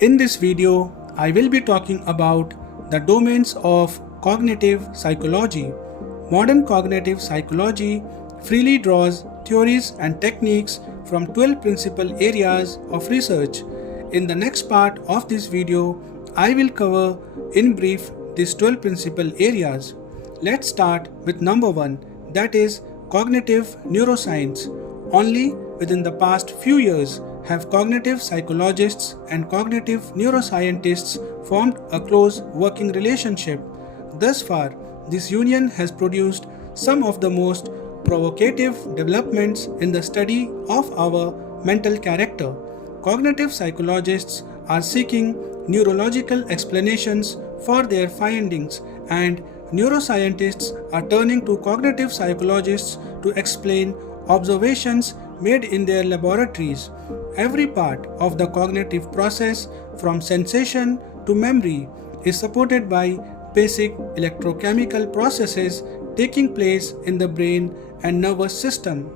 In this video, I will be talking about the domains of cognitive psychology. Modern cognitive psychology freely draws theories and techniques from 12 principal areas of research. In the next part of this video, I will cover in brief these 12 principal areas. Let's start with number 1, that is cognitive neuroscience. Only within the past few years have cognitive psychologists and cognitive neuroscientists formed a close working relationship. Thus far, this union has produced some of the most provocative developments in the study of our mental character. Cognitive psychologists are seeking neurological explanations for their findings, and neuroscientists are turning to cognitive psychologists to explain observations made in their laboratories. Every part of the cognitive process, from sensation to memory, is supported by basic electrochemical processes taking place in the brain and nervous system.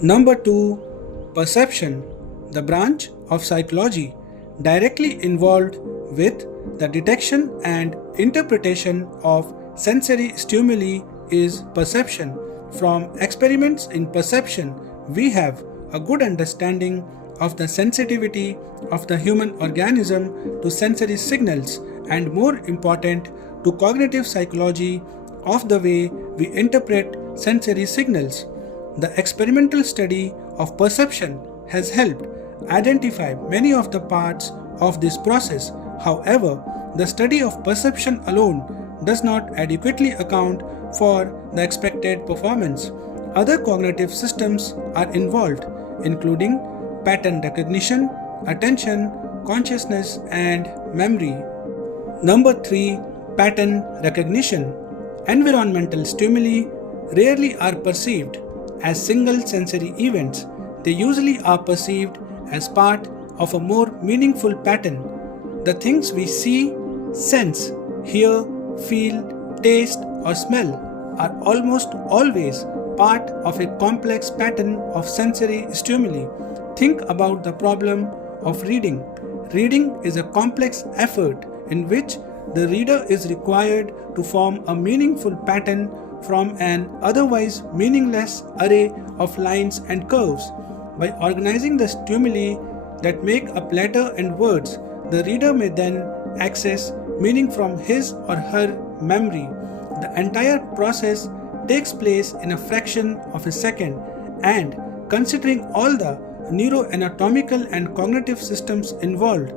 Number 2. Perception, the branch of psychology directly involved with the detection and interpretation of sensory stimuli is perception. From experiments in perception, we have a good understanding of the sensitivity of the human organism to sensory signals, and more important, to cognitive psychology of the way we interpret sensory signals. The experimental study of perception has helped identify many of the parts of this process. However, the study of perception alone does not adequately account for the expected performance. Other cognitive systems are involved, including pattern recognition, attention, consciousness, and memory. Number 3. Pattern recognition. Environmental stimuli rarely are perceived as single sensory events. They usually are perceived as part of a more meaningful pattern. The things we see, sense, hear, feel, taste, or smell are almost always part of a complex pattern of sensory stimuli. Think about the problem of reading. Reading is a complex effort in which the reader is required to form a meaningful pattern from an otherwise meaningless array of lines and curves. By organizing the stimuli that make up letter and words, the reader may then access meaning from his or her memory. The entire process takes place in a fraction of a second, and considering all the neuroanatomical and cognitive systems involved,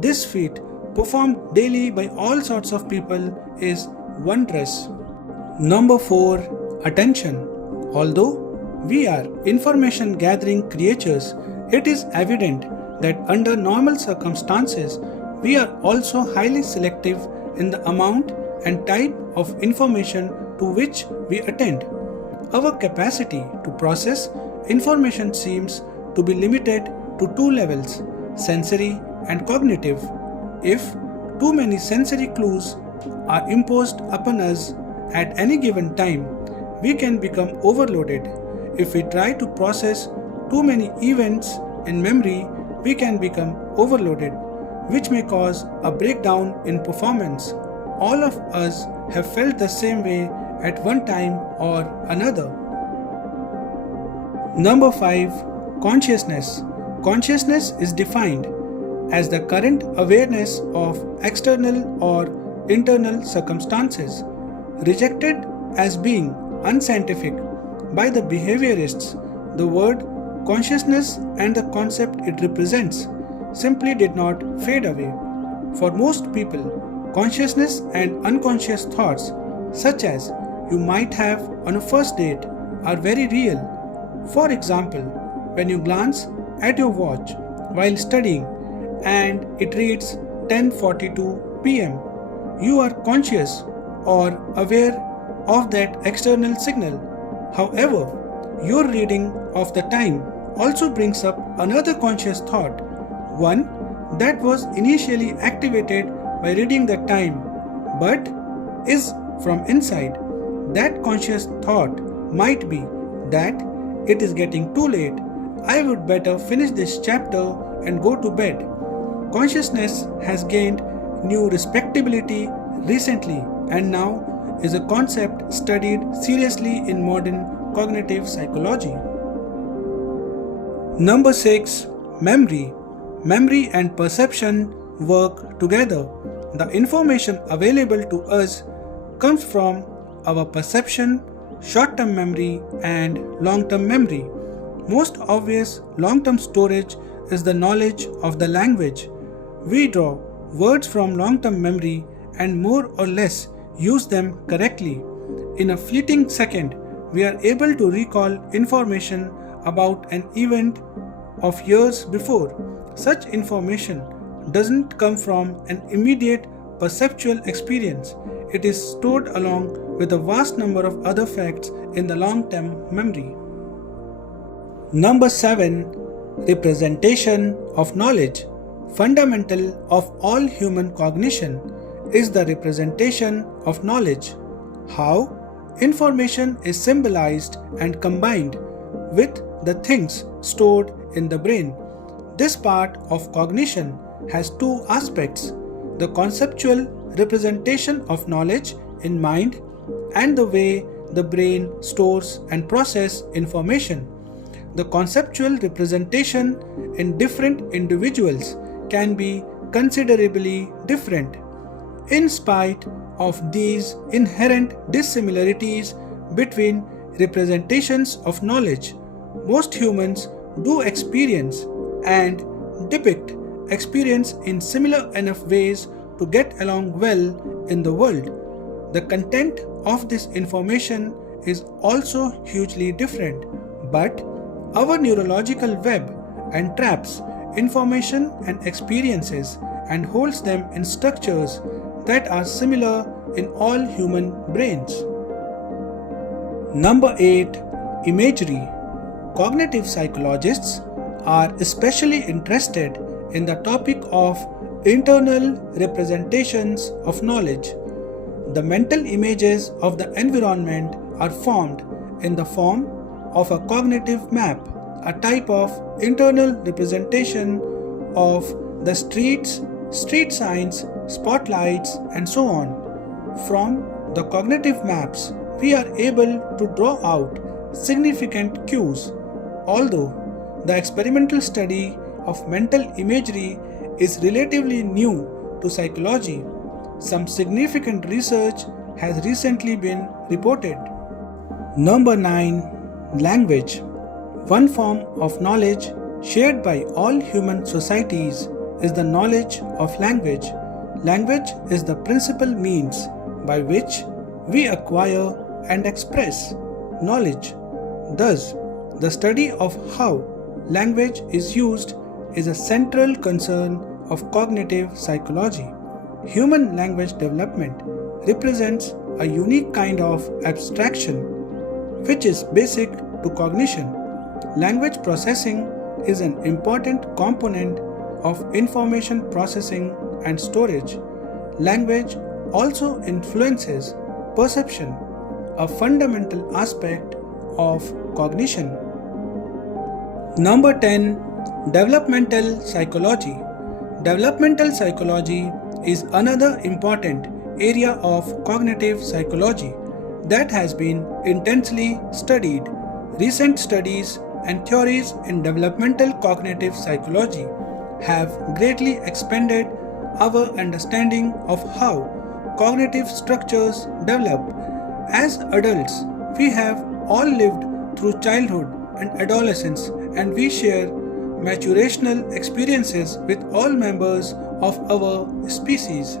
this feat, performed daily by all sorts of people, is wondrous. Number 4. Attention. Although we are information gathering creatures, it is evident that under normal circumstances, we are also highly selective in the amount and type of information to which we attend. Our capacity to process information seems to be limited to 2 levels, sensory and cognitive. If too many sensory clues are imposed upon us at any given time, we can become overloaded. If we try to process too many events in memory, we can become overloaded, which may cause a breakdown in performance. All of us have felt the same way at one time or another. Number 5. Consciousness. Consciousness is defined as the current awareness of external or internal circumstances. Rejected as being unscientific by the behaviorists, the word consciousness and the concept it represents simply did not fade away. For most people, consciousness and unconscious thoughts, such as you might have on a first date, are very real. For example, when you glance at your watch while studying and it reads 10:42 p.m., you are conscious or aware of that external signal. However, your reading of the time also brings up another conscious thought, one that was initially activated by reading the time but is from inside. That conscious thought might be that it is getting too late, I would better finish this chapter and go to bed. Consciousness has gained new respectability recently and now is a concept studied seriously in modern cognitive psychology. Number 6. Memory. Memory and perception work together. The information available to us comes from our perception, short-term memory, and long-term memory. Most obvious long-term storage is the knowledge of the language. We draw words from long-term memory and more or less use them correctly. In a fleeting second, we are able to recall information about an event of years before. Such information doesn't come from an immediate perceptual experience. It is stored along with a vast number of other facts in the long-term memory. Number 7. Representation of knowledge. Fundamental of all human cognition is the representation of knowledge. How information is symbolized and combined with the things stored in the brain. This part of cognition has two aspects: the conceptual representation of knowledge in mind and the way the brain stores and processes information. The conceptual representation in different individuals can be considerably different. In spite of these inherent dissimilarities between representations of knowledge, most humans do experience and depict experience in similar enough ways to get along well in the world. The content of this information is also hugely different, but our neurological web entraps information and experiences and holds them in structures that are similar in all human brains. Number 8. Imagery. Cognitive psychologists are especially interested in the topic of internal representations of knowledge. The mental images of the environment are formed in the form of a cognitive map, a type of internal representation of the streets, street signs, spotlights, and so on. From the cognitive maps, we are able to draw out significant cues. Although the experimental study of mental imagery is relatively new to psychology, some significant research has recently been reported. Number 9. Language. One form of knowledge shared by all human societies is the knowledge of language. Language is the principal means by which we acquire and express knowledge. Thus, the study of how language is used is a central concern of cognitive psychology. Human language development represents a unique kind of abstraction which is basic to cognition. Language processing is an important component of information processing and storage. Language also influences perception, a fundamental aspect of cognition. Number 10. Developmental psychology. Developmental psychology is another important area of cognitive psychology that has been intensely studied. Recent studies and theories in developmental cognitive psychology have greatly expanded our understanding of how cognitive structures develop. As adults, we have all lived through childhood and adolescence, and we share maturational experiences with all members of our species.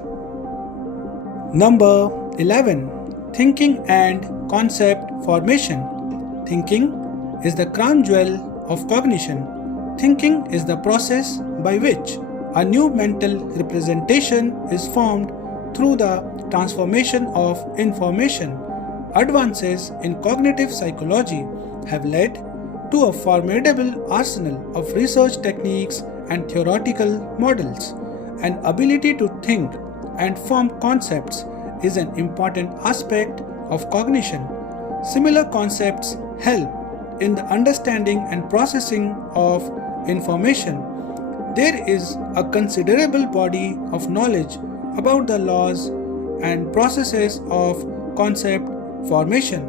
Number 11. Thinking and concept formation. Thinking is the crown jewel of cognition. Thinking is the process by which a new mental representation is formed through the transformation of information. Advances in cognitive psychology have led to a formidable arsenal of research techniques and theoretical models. An ability to think and form concepts is an important aspect of cognition. Similar concepts help in the understanding and processing of information. There is a considerable body of knowledge about the laws and processes of concept formation.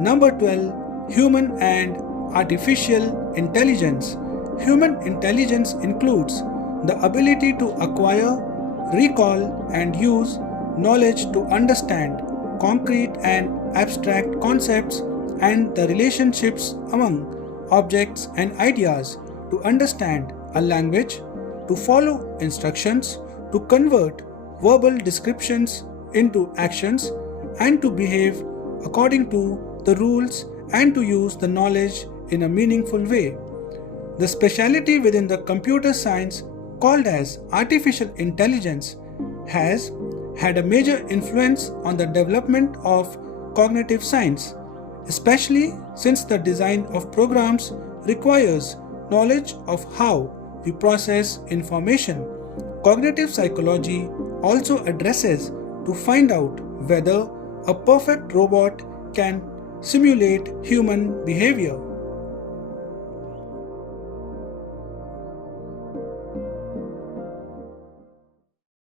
Number 12. Human and artificial intelligence. Human intelligence includes the ability to acquire, recall, and use knowledge to understand concrete and abstract concepts and the relationships among objects and ideas, to understand a language, to follow instructions, to convert verbal descriptions into actions, and to behave according to the rules and to use the knowledge in a meaningful way. The specialty within the computer science called as artificial intelligence has had a major influence on the development of cognitive science, especially since the design of programs requires knowledge of how we process information. Cognitive psychology also addresses to find out whether a perfect robot can simulate human behavior.